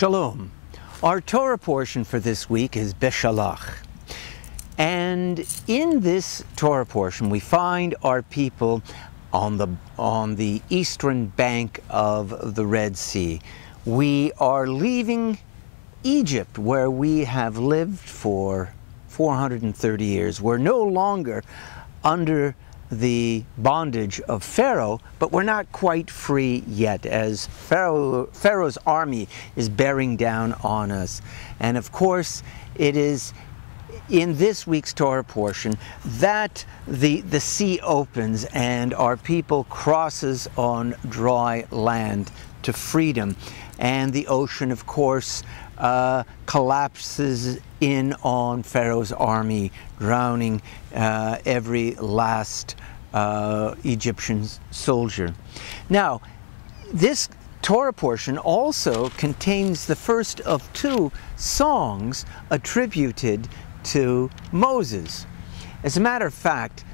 Shalom. Our Torah portion for this week is Beshalach. And in this Torah portion, we find our people on the eastern bank of the Red Sea. We are leaving Egypt, where we have lived for 430 years. We're no longer under the bondage of Pharaoh, but we're not quite free yet, as Pharaoh's army is bearing down on us. And of course, it is in this week's Torah portion that the sea opens and our people crosses on dry land to freedom. And the ocean, of course, collapses in on Pharaoh's army, drowning every last Egyptian soldier. Now, this Torah portion also contains the first of two songs attributed to Moses. As a matter of fact,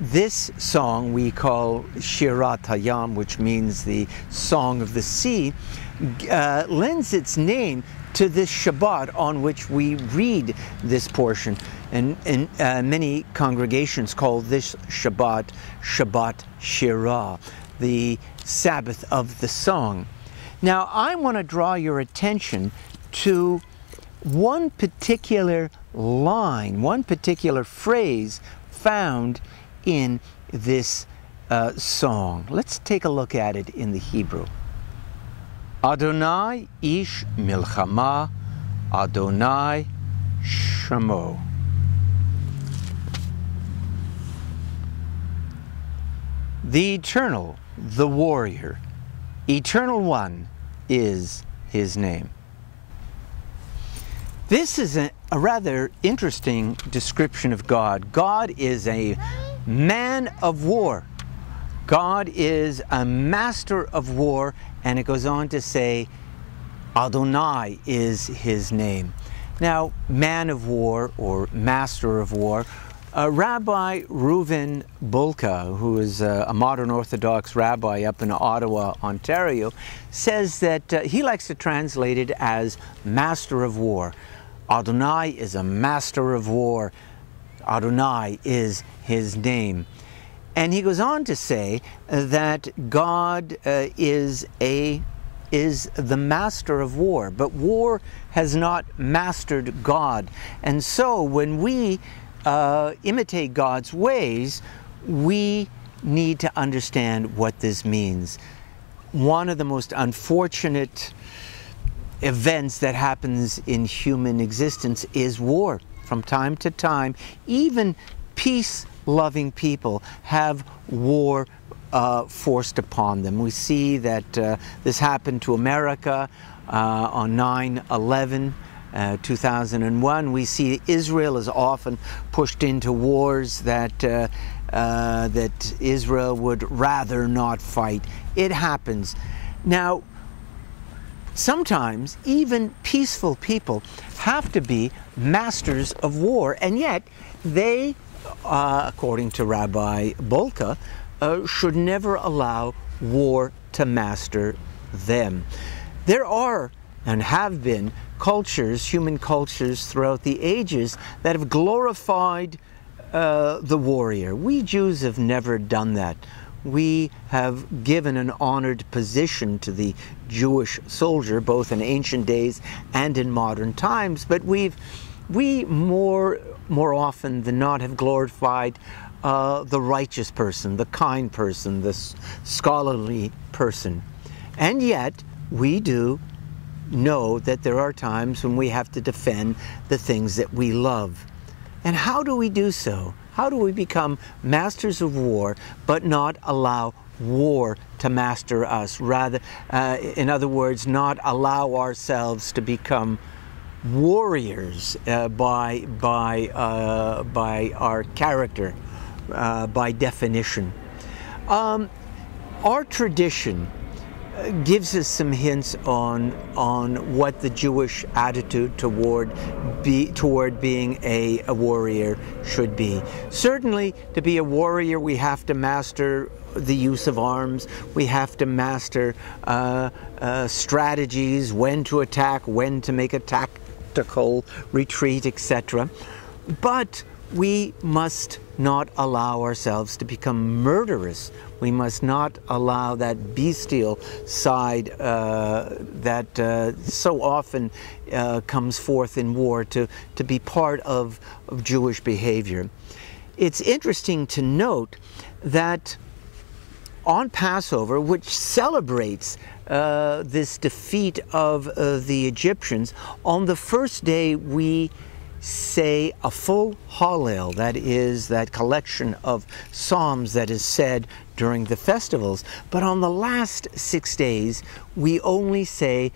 this song we call Shirat Hayam, which means the Song of the Sea, lends its name to this Shabbat on which we read this portion. And many congregations call this Shabbat, Shabbat Shirah, the Sabbath of the song. Now, I want to draw your attention to one particular line, one particular phrase found in this song. Let's take a look at it in the Hebrew. Adonai ish milchama, Adonai shamo. The Eternal, the Warrior, Eternal One is His name. This is a rather interesting description of God. God is a man of war. God is a master of war, and it goes on to say Adonai is His name. Now, man of war or master of war, Rabbi Reuven Bulka, who is a modern Orthodox rabbi up in Ottawa, Ontario, says that he likes to translate it as master of war. Adonai is a master of war. Adonai is His name. And he goes on to say that God is the master of war, but war has not mastered God. And so when we imitate God's ways, we need to understand what this means. One of the most unfortunate events that happens in human existence is war. From time to time, even peace-loving people have war forced upon them. We see that this happened to America on 9/11, 2001. We see Israel is often pushed into wars that Israel would rather not fight. It happens. Now, sometimes even peaceful people have to be masters of war, and yet they, according to Rabbi Bulka, should never allow war to master them. There are and have been cultures, human cultures throughout the ages that have glorified the warrior. We Jews have never done that. We have given an honored position to the Jewish soldier, both in ancient days and in modern times, but we more often than not have glorified the righteous person, the kind person, the scholarly person. And yet, we do know that there are times when we have to defend the things that we love. And how do we do so? How do we become masters of war, but not allow war to master us? Rather, in other words, not allow ourselves to become warriors by our character, by definition. Our tradition gives us some hints on what the Jewish attitude toward being a warrior should be. Certainly, to be a warrior, we have to master the use of arms. We have to master strategies, when to attack, when to make a tactical retreat, etc. But we must not allow ourselves to become murderous. We must not allow that bestial side that so often comes forth in war to be part of Jewish behavior. It's interesting to note that on Passover, which celebrates this defeat of the Egyptians, on the first day we say a full Hallel, that is that collection of psalms that is said during the festivals. But on the last 6 days, we only say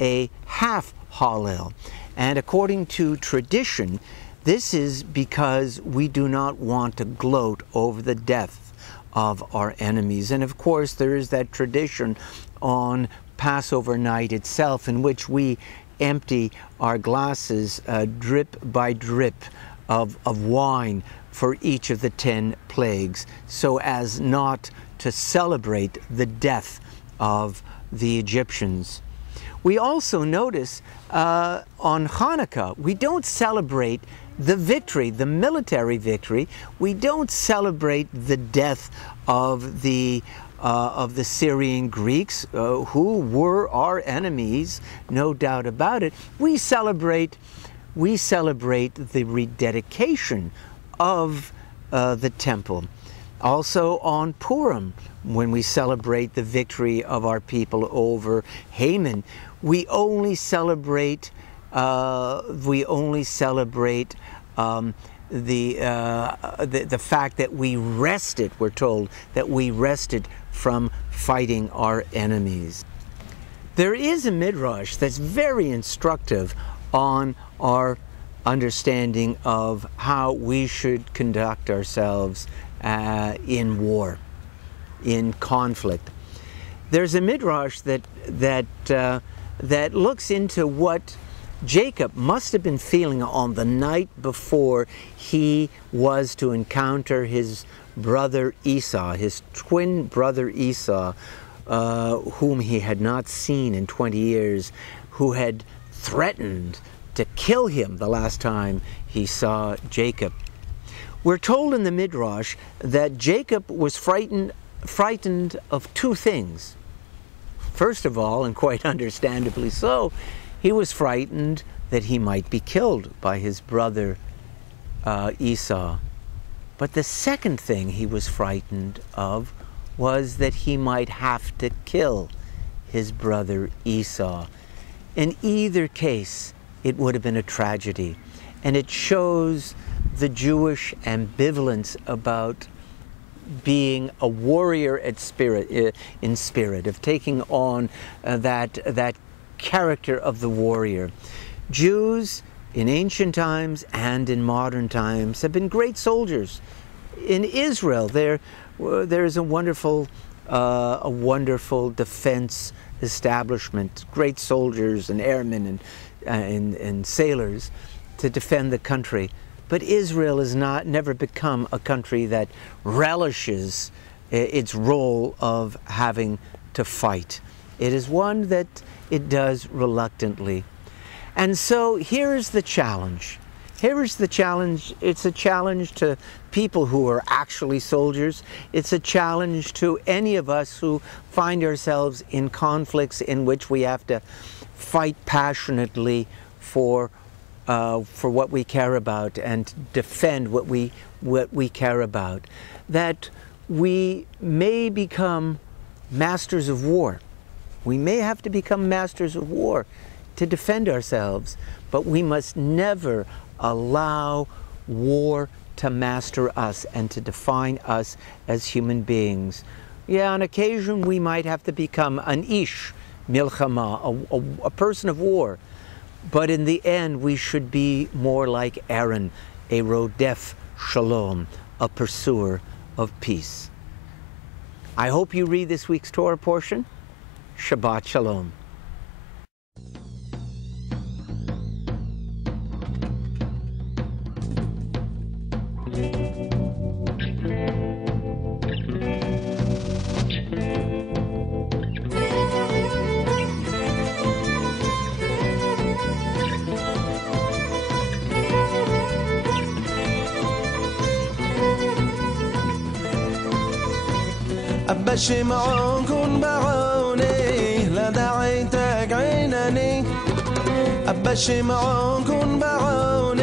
a half Hallel. And according to tradition, this is because we do not want to gloat over the death of our enemies. And of course, there is that tradition on Passover night itself in which we empty our glasses drip by drip of wine for each of the 10 plagues, so as not to celebrate the death of the Egyptians. We also notice on Hanukkah, we don't celebrate the victory, the military victory. We don't celebrate the death of the Syrian Greeks, who were our enemies, no doubt about it. We celebrate the rededication of the temple. Also on Purim, when we celebrate the victory of our people over Haman, we only celebrate the fact that we rested. We're told that we rested from fighting our enemies. There is a midrash that's very instructive on our understanding of how we should conduct ourselves in war, in conflict. There's a midrash that looks into what Jacob must have been feeling on the night before he was to encounter his brother Esau, his twin brother Esau, whom he had not seen in 20 years, who had threatened to kill him the last time he saw Jacob. We're told in the Midrash that Jacob was frightened of two things. First of all, and quite understandably so, he was frightened that he might be killed by his brother Esau. But the second thing he was frightened of was that he might have to kill his brother Esau. In either case, it would have been a tragedy. And it shows the Jewish ambivalence about being a warrior in spirit, of taking on that character of the warrior. Jews in ancient times and in modern times have been great soldiers. In Israel, there is a wonderful defense establishment, great soldiers and airmen and sailors to defend the country. But Israel has never become a country that relishes its role of having to fight. It is one that it does reluctantly. And so here's the challenge. Here's the challenge. It's a challenge to people who are actually soldiers. It's a challenge to any of us who find ourselves in conflicts in which we have to fight passionately for what we care about and defend what we care about. That we may become masters of war. We may have to become masters of war to defend ourselves, but we must never allow war to master us and to define us as human beings. Yeah, on occasion we might have to become an ish milchama, a person of war, but in the end we should be more like Aaron, a rodef shalom, a pursuer of peace. I hope you read this week's Torah portion. Shabbat Shalom. أبا شمعون كن بعوني لدعيتك عينني أبا شمعون كن بعوني